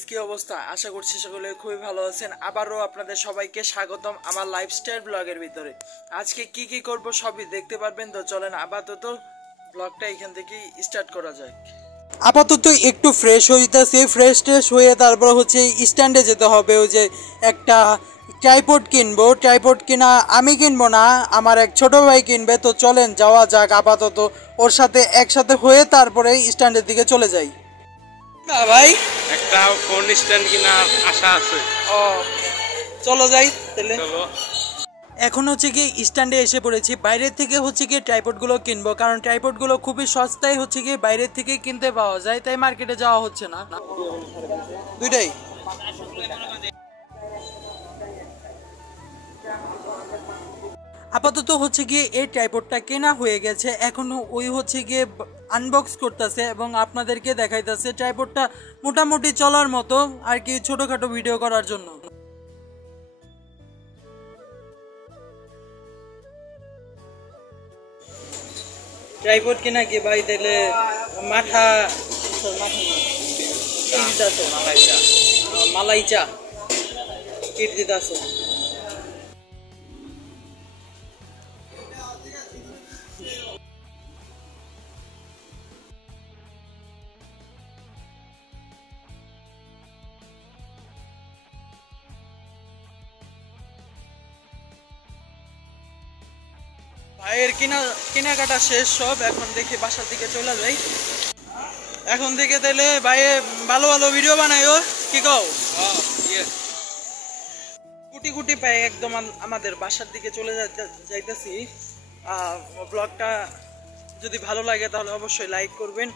Guys, কি অবস্থা? আশা করছি সকলে খুবই ভালো আছেন। আবারও আপনাদের সবাইকে স্বাগতম আমার লাইফস্টাইল ব্লগের ভিতরে। আজকে কি কি করব সবই দেখতে পারবেন। তো চলেন আপাতত ব্লগটা এখান থেকেই স্টার্ট করা যাক। আপাতত একটু ফ্রেশ হইতেছি, ফ্রেশ ট্রেশ হয়ে তারপর হচ্ছে স্ট্যান্ডে যেতে হবে। ওই যে একটা ট্রাইপড কিনবো, ট্রাইপড কিনা আমি কিনবো না, আমার এক ছোট ভাই কিনবে। তো চলেন যাওয়া যাক, আপাতত ওর সাথে একসাথে হয়ে তারপরে স্ট্যান্ডের দিকে চলে যাই। না ভাই, একটা ফোন স্ট্যান্ড কেনার আশা আছে। ও চলো যাই তাহলে। চলো। এখন হচ্ছে কি স্ট্যান্ডে এসে পড়েছি। বাইরের থেকে হচ্ছে কি ট্রাইপডগুলো কিনবো, কারণ ট্রাইপডগুলো খুবই সস্তায় হচ্ছে কি বাইরের থেকে কিনতে পাওয়া যায়, তাই মার্কেটে যাওয়া হচ্ছে না। দুইটাই আপাতত হচ্ছে গিয়ে এই ট্রাইপডটা কেনা হয়ে গেছে। এখন ওই হচ্ছে গিয়ে আনবক্স করতেছে এবং আপনাদেরকে দেখাইতেছে। ট্রাইপডটা মোটামুটি চলার মতো আর কি, ছোটখাটো ভিডিও করার জন্য। ট্রাইপড কিনা কি ভাই, তাহলে মাথা মালাই চা কিট দিতে আছে। ভাইয়ের কেনাকাটা শেষ সব, এখন দেখি বাসার দিকে চলে যাই। এখন থেকে তাহলে ভাইয়ে ভালো ভালো ভিডিও বানাইও, কি কও? কুটি কুটি পাই একদম আমাদের বাসার দিকে চলে যাইতেছি। ব্লগটা যদি ভালো লাগে তাহলে অবশ্যই লাইক করবেন।